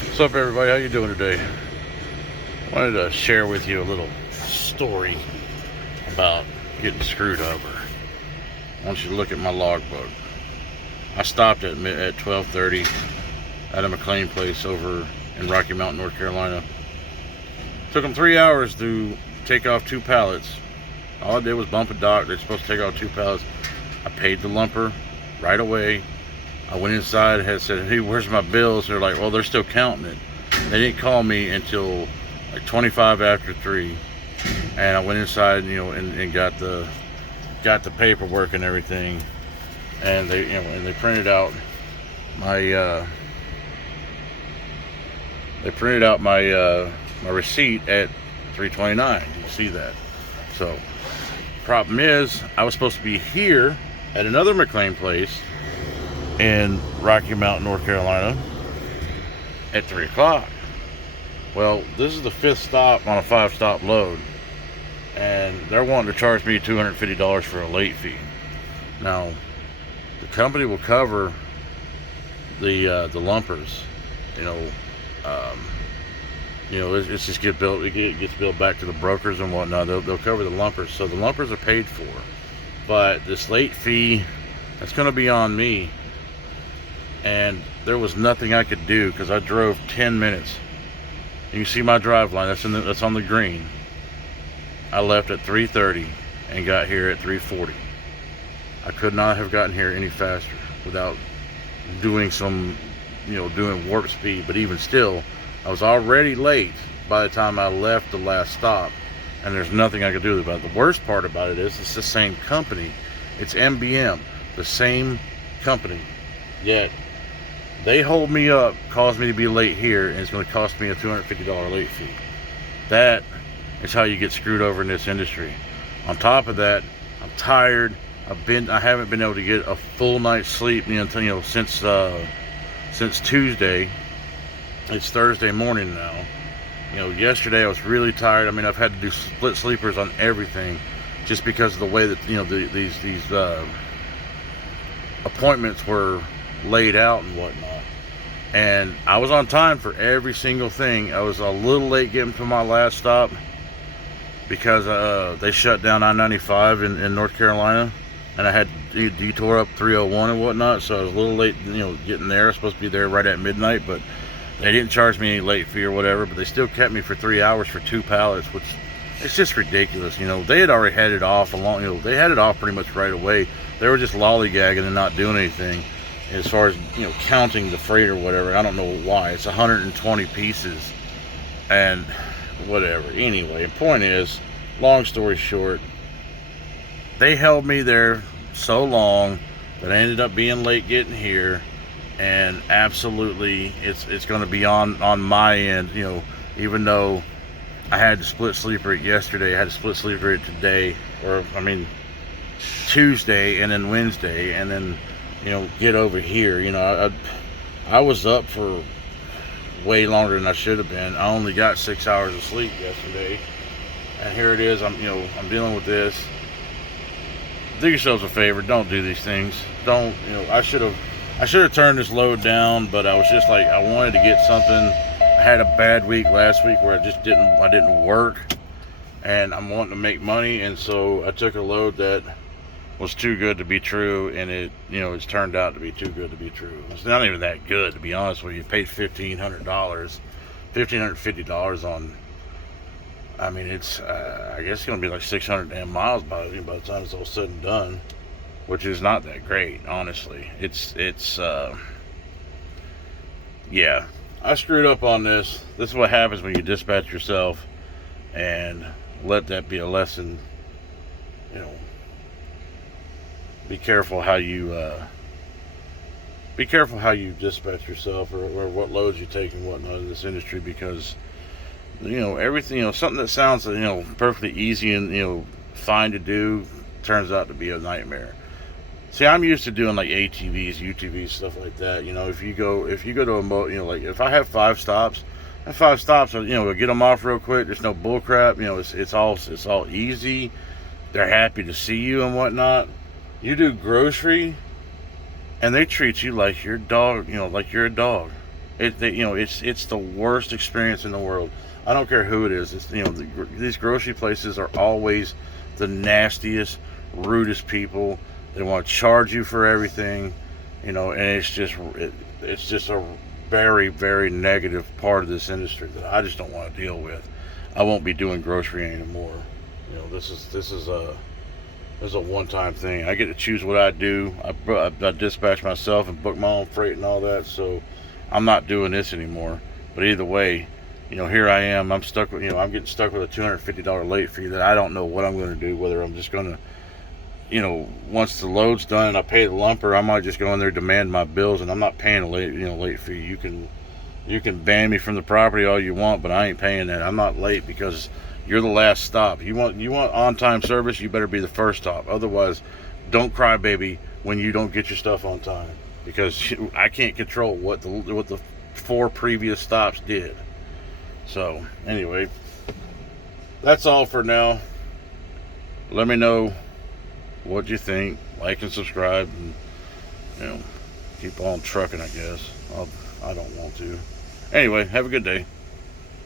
What's up, everybody? How you doing today? Wanted to share with you a little story about getting screwed over. I want you to look at my logbook. I stopped at 12:30 at a McLean place over in Rocky Mountain, North Carolina. Took them 3 hours to take off 2 pallets. All I did was bump a dock. They're supposed to take off 2 pallets. I paid the lumper right away. I went inside, had said, "Hey, where's my bills?" They're like, "Well, they're still counting it." They didn't call me until like 25 after 3, and I went inside, and got the paperwork and everything, and they printed out my my receipt at 3:29. You see that? So, problem is, I was supposed to be here at another McLean place in Rocky Mountain, North Carolina at 3 o'clock. Well, this is the 5th stop on a 5-stop load, and they're wanting to charge me $250 for a late fee. Now, the company will cover the lumpers. It's just it gets billed back to the brokers and whatnot. They'll cover the lumpers, so the lumpers are paid for. But this late fee, that's going to be on me. And there was nothing I could do because I drove 10 minutes. You can see my drive line. That's on the green. I left at 3:30 and got here at 3:40. I could not have gotten here any faster without doing doing warp speed. But even still, I was already late by the time I left the last stop, and there's nothing I could do about it. The worst part about it is it's the same company. It's MBM, the same company. Yet they hold me up, cause me to be late here, and it's going to cost me a $250 late fee. That is how you get screwed over in this industry. On top of that, I'm tired. I haven't been able to get a full night's sleep since Tuesday. It's Thursday morning now. Yesterday I was really tired. I mean, I've had to do split sleepers on everything, just because of the way that these appointments were laid out and whatnot. And I was on time for every single thing. I was a little late getting to my last stop because they shut down I-95 in North Carolina, and I had to detour up 301 and whatnot, so I was a little late getting there. I was supposed to be there right at midnight, but they didn't charge me any late fee or whatever, but they still kept me for 3 hours for 2 pallets, which it's just ridiculous. They had already had it off they had it off pretty much right away. They were just lollygagging and not doing anything as far as counting the freight or whatever. I don't know why. It's 120 pieces and whatever. Anyway, the point is, long story short, they held me there so long that I ended up being late getting here, and absolutely it's going to be on my end. Even though I had to split sleeper it yesterday, I had to split sleeper it today, Tuesday, and then Wednesday, and then get over here. I was up for way longer than I should have been. I only got 6 hours of sleep yesterday, and here it is. I'm dealing with this. Do yourselves a favor. Don't do these things. Don't. I should have turned this load down, but I was just like, I wanted to get something. I had a bad week last week where I didn't work, and I'm wanting to make money, and so I took a load that was too good to be true, and it's turned out to be too good to be true. It's not even that good, to be honest with you. You paid $1,550 on. I mean, it's I guess it's gonna be like 600 damn miles by the time it's all said and done, which is not that great, honestly. Yeah, I screwed up on this. This is what happens when you dispatch yourself, and let that be a lesson. Be careful how you dispatch yourself, or what loads you take and whatnot in this industry, because everything, something that sounds perfectly easy and fine to do turns out to be a nightmare. See, I'm used to doing like ATVs, UTVs, stuff like that. If you go to a like if I have 5 stops, we'll get them off real quick. There's no bull crap. It's all easy. They're happy to see you and whatnot. You do grocery, and they treat you like you're a dog, like you're a dog. It's the worst experience in the world. I don't care who it is. These grocery places are always the nastiest, rudest people. They want to charge you for everything, and it's just a very, very negative part of this industry that I just don't want to deal with. I won't be doing grocery anymore. This is a one-time thing. I get to choose what I do. I dispatch myself and book my own freight and all that, so I'm not doing this anymore. But either way, here I am. I'm stuck with, I'm getting stuck with a $250 late fee that I don't know what I'm going to do. Whether I'm just going to, once the load's done and I pay the lumper, I might just go in there, demand my bills, and I'm not paying a late fee. You can ban me from the property all you want, but I ain't paying that. I'm not late because you're the last stop. You want on-time service, you better be the first stop. Otherwise, don't cry baby when you don't get your stuff on time, because I can't control what the 4 previous stops did. So anyway, that's all for now. Let me know what you think. Like and subscribe, and keep on trucking, I guess. I don't want to. Anyway, have a good day.